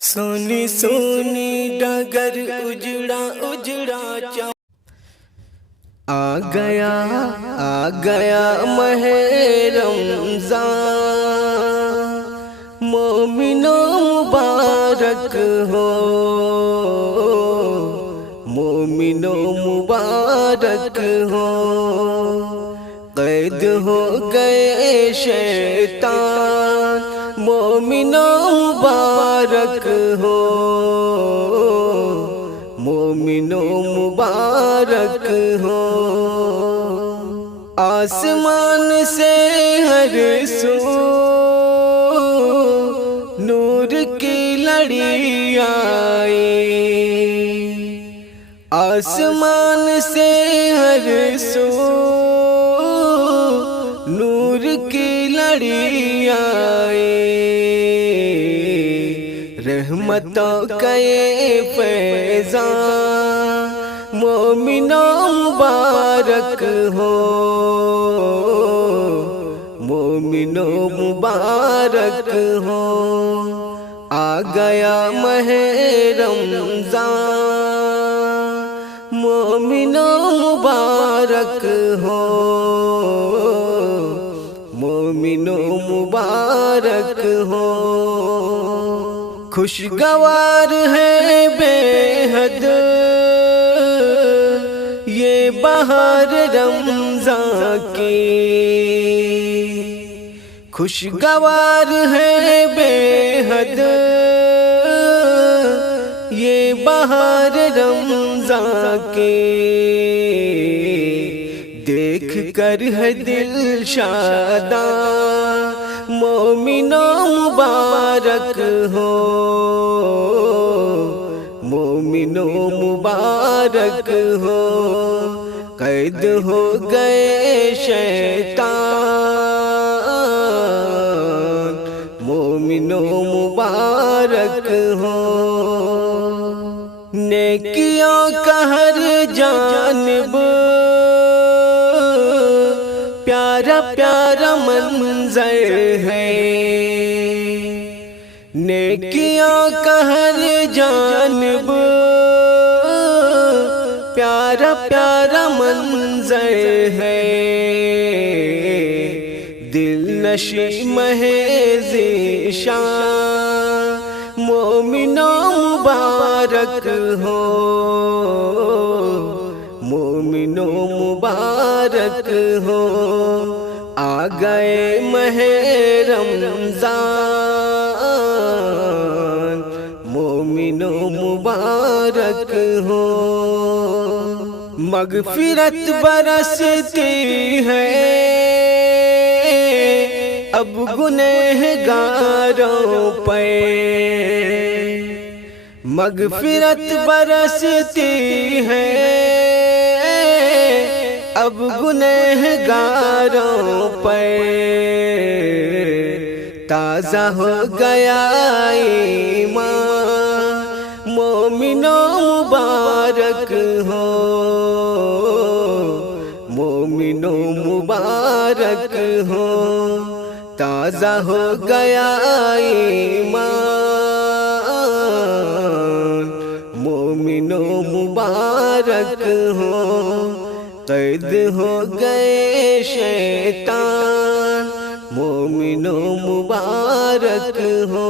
سونی سونی ڈگر اجڑا اجڑا آ گیا ماہ رمضان، مومنوں مبارک ہو، مومنوں مبارک ہو، قید ہو گئے شیطان، مومنوں مبارک ہو، مومنوں مبارک ہو۔ آسمان سے ہر سو نور کی لڑی آئی، آسمان سے ہر سو نور کی لڑی آئی، رحمتوں کا یہ فیضان، مومنوں مبارک ہو، مومنوں مبارک ہو۔ آ گیا ماہ رمضان، مومنوں مبارک ہو، مومنوں مبارک ہو۔ خوشگوار ہے بے حد یہ بہار رمضان کی، خوشگوار ہے بے حد یہ بہار رمضان کی، دیکھ کر ہے دل شاداں، مومنوں مبارک ہو، مومنوں مبارک ہو، قید ہو گئے شیطان، مومنوں مبارک ہو۔ نیکیوں کا ہر جانب پیارا پیارا منظر ہے، نیکیوں کا ہر جانب پیارا پیارا منظر ہے، دل نشیں ماہ ذیشان، مومنوں مبارک ہو، مومنوں مبارک ہو۔ آ گئے ماہ رمضان، مومنوں مبارک ہو۔ مغفرت برستی ہے اب گنہگاروں پہ، مغفرت برستی ہے اب گنہگاروں پہ، تازہ ہو گیا ایمان، مومنوں مبارک ہو، مومنوں مبارک ہو، تازہ ہو گیا ایمان، مومنوں مبارک ہو، قید ہو گئے شیطان، مومنوں مبارک ہو۔